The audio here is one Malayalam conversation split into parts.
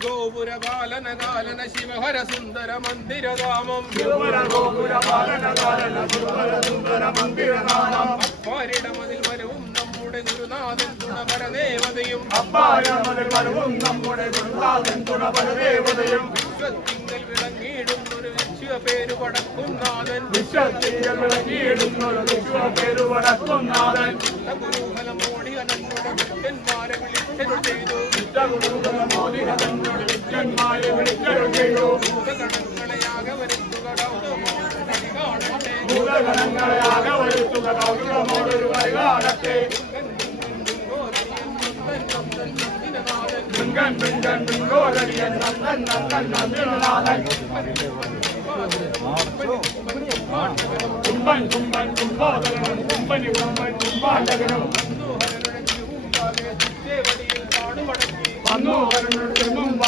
ഗോപുര പാലന കാലന ശിവഹര സുന്ദര മന്ദിരധാമം അപ്പാരിടമതിൽ വരവും നമ്മുടെ ഗുരുനാഥൻ തുണപരദേവതയും. നമ്മുടെ ഗുരുനാഥൻ ഒരു വിശ്വത്തിങ്കൽ വിശ്വ പേരു പടക്കുന്നാഥൻ വിളങ്ങിയിടും വിളങ്ങിയിടുന്നൊരു വിശ്വ പേരു വടക്കുന്നാഥൻ ഗുരുഹലം മോടി അനന്മുട ഭക്തന്മാരെ വിളിച്ചത് ചെയ്തു. വിളിക്കരു ചെയ്തു ഭൂതഗണങ്ങളെയാകെ വരുത്തുക കൗതുകമോടൊരു വൈകാടത്തെ പിങ്കൻ പിങ്കൻ പിങ്കോരടിയൻ നന്ദൻ നന്ദൻ നന്ദിനാഥൻ. കുമ്പൻ കുമ്പൻ കുമ്പോദരനും കുമ്പനി കുമ്പൻ കുമ്പാണ്ടകനും വന്നു വരണുടെ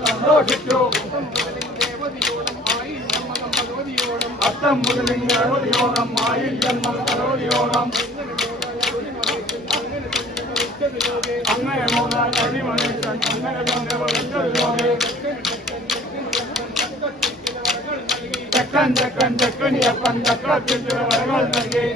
സന്തോഷിച്ചു അത്തം മുതലിൽ യോഗം ആയിൽ ജന്മം കരോതിയോഗം അങ്ങനെ മൂന്നാം അടിമനുഷ്യൻ അങ്ങനെ തന്നെ വിളിച്ചൊരു തെക്കൻ തെക്കൻ തെക്കനിയപ്പൻ ചക്രത്തിൽ വരകൾ നൽകി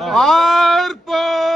Arpa!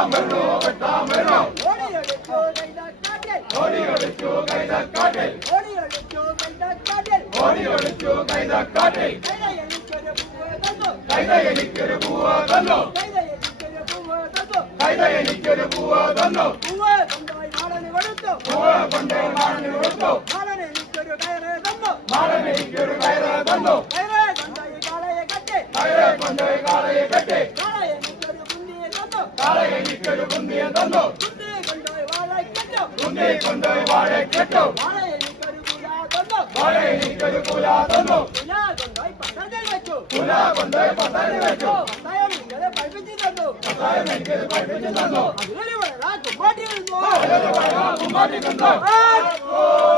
வெட்டாமரோ வெட்டாமரோ ஓடி அடிச்சோ கைதா காட்டில் ஓடி அடிச்சோ கைதா காட்டில் ஓடி அடிச்சோ கைதா காட்டில் ஓடி அடிச்சோ கைதா காட்டில் கைதா எலிக்கிற பூவா தந்தோ கைதா எலிக்கிற பூவா தந்தோ கைதா எலிக்கிற பூவா தந்தோ கைதா எலிக்கிற பூவா தந்தோ பூவா கொண்டாய் மாலனை வடுத்தோ பூவா கொண்டாய் மாலனை வடுத்தோ மாலனை எலிக்கிற கைரே தந்தோ மாலனை எலிக்கிற கைரே தந்தோ கைரே கொண்டாய் காலைய கட்டி. கைரே கொண்டாய் காலைய கட்டி. காளையை கெடு குந்திய தந்தோம் குந்தியை கொண்டோய் வாழை கெட்டோம் வாழை கெடு கூலா தந்தோம் குலா கொண்டோய் பசாரி வைக்கோ கட்டாயம் என்கிறது பயிற்சி தந்தோம் அதிலே வளரா கும்பாட்டி வந்தோம் அதிலே வளரா கும்பாட்டி தந்தோம்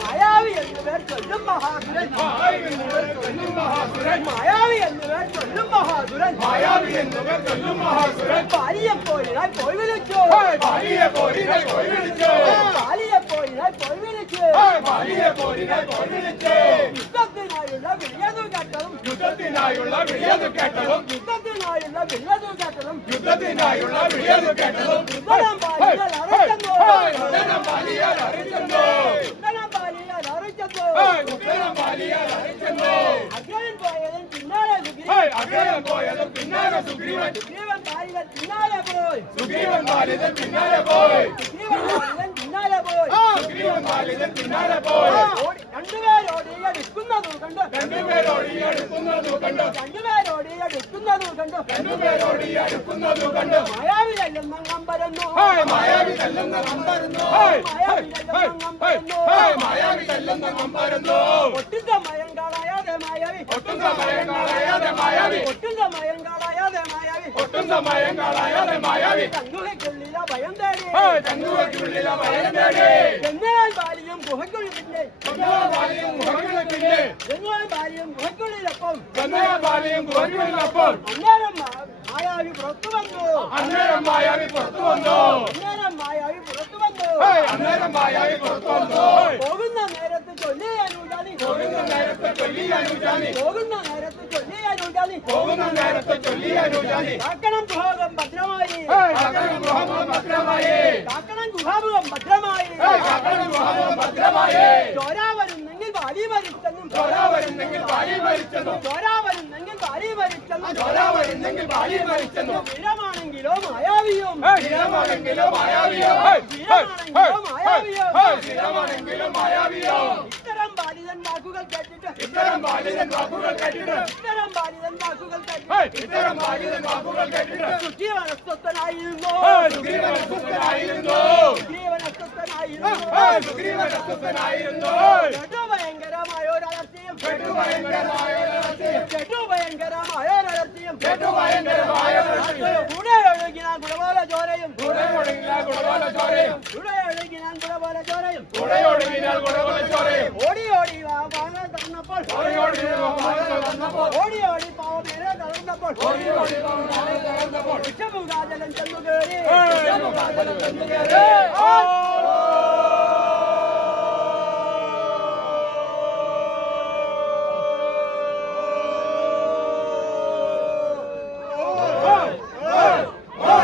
மாயாவி என்பவர் சொல்லும் மகாசுரன் மாயாவி என்பவர் சொல்லும் மகாசுரன் மாயாவி என்பவர் சொல்லும் மகாசுரன் பாரிய போரினாய் போய்விடுச்சோ பாரிய போரினாய் போய்விடுச்சோ. பாரிய போரினாய் போய்விடுச்சு. பாரிய போரினாய் யுத்தத்தினாயுள்ள விளையாது கேட்டலும் யுத்தத்தினாயுள்ள விளையாது கேட்டலும் യുദ്ധത്തിനായുള്ള വിളിയത് കേട്ടതും പാലിയാൽ അറിയിച്ചെന്നു അഗ്രഹൻ പോയതിന് പിന്നാലെ അഗ്രഹം പോയത് പിന്നാലെ സുഗ്രീവൻ പിന്നാലെ പോയി സുഗ്രീവൻ പാലിതൻ പിന്നാലെ പോയി പിന്നാലെ പോയി സുഗ്രീവൻ പാലിതൻ പിന്നാലെ പോയി ഓടി- രണ്ടുപേരോടി അടുക്കുന്നതും കണ്ട് രണ്ടുപേരോട് ഈ അടുക്കുന്നതു കണ്ടു കണ്ടു? രണ്ടുപേരോട് ഈ അടുക്കുന്നതു കണ്ടു മായാവി ചെല്ലുന്ന കമ്പരന്നു മായാവി തല്ലുന്ന കമ്പരുന്നു മായാവി. കമ്പരന്നു തല്ലുന്ന കമ്പരുന്നു പൊട്ടിച്ച മയം കളയാതെ മായാവി. മായാവി ഒട്ടും സമയം കളയാതെ മായാവി. ഒട്ടും സമയം കളയാതെ മായാവി തങ്ങുകയ്ക്കുള്ളില ഭയം തേടി. ചങ്ങുവയ്ക്കുള്ളില ഭയം തേടി. എന്നാൽ ബാലിയും ഗുഹയ്ക്കുള്ളിൽ പിന്നെ ബാലിയും ഗുഹകളുടെ പിന്നെ എന്നാൽ ബാലിയും ഗുഹയ്ക്കുള്ളിലൊപ്പം ബാലിയും ഗുഹകളിലപ്പോൾ അന്നേരം മാ- മായാവി പുറത്തു വന്നു. അന്നേരം മായാവി പുറത്തു വന്നു. അന്നേരം മായാവി പുറത്തു വന്നു. അന്നേരം മായാവി പുറത്തു വന്നു. പോകുന്ന നേരത്ത് ചൊല്ലിയാനുണ്ടാതി പോകുന്ന നേരത്തെ പോകുന്ന നേരത്ത് ചൊല്ലിയാനുണ്ടാതി പോകുന്ന നേരത്തെ ചൊല്ലി അനുജാനി. കാക്കണം ഗുഹാകം ഭദ്രമായി. കാക്കണം ഗുഹം ഭദ്രമായി. കാക്കണം ഗുഹാമുഖം ഭദ്രമായി. കാക്കണം ഭദ്രമായി. ബാലി മരിച്ചെന്നും ചോര വരുന്നെങ്കിൽ ബാലി മരിച്ചെന്നും ചോരാ വരുന്നെങ്കിൽ ബാലി മരിച്ചെന്നും ചോര വരുന്നെങ്കിൽ ബാലി മരിച്ചെന്നും വീരമാണെങ്കിലോ മായാവിയും? സ്ഥിരമാണെങ്കിലോ മായാവിയോ? സ്ഥിരമാണെങ്കിലോ മായാവിയോ? ഇത്തരം ബാലിതൻ വാക്കുകൾ കേട്ടിട്ട് ഇത്തരം ബാലിതൻ വാക്കുകൾ കേട്ടിട്ട് ഇത്തരം ബാലിതൻ വാക്കുകൾ കേട്ടിട്ട് ഇത്തരം ബാലിതൻ വാക്കുകൾ കേട്ടിട്ട് സുഖീവനസ്വത്തനായിരുന്നു സുഗ്രീവനസ്വസ്ഥനായിരുന്നു സുഖീവനസ്വത്തനായിരുന്നു സുഗ്രീവനസ്വസ്ഥനായിരുന്നു ഓടി ഓടി വാ വാങ്ങാൻ തന്നപ്പോൾ ഓടി ഓടി വാഹനം വന്നപ്പോൾ ഓടി ഓടി പാവമേറെ തളർന്നപ്പോൾ ഓടി ഓടി വാഹനം തകർന്നപ്പോൾ വിഷമുഖാചലം ചെന്നു കയറി വിഷമുഖാചലം ചെന്നു കയറി.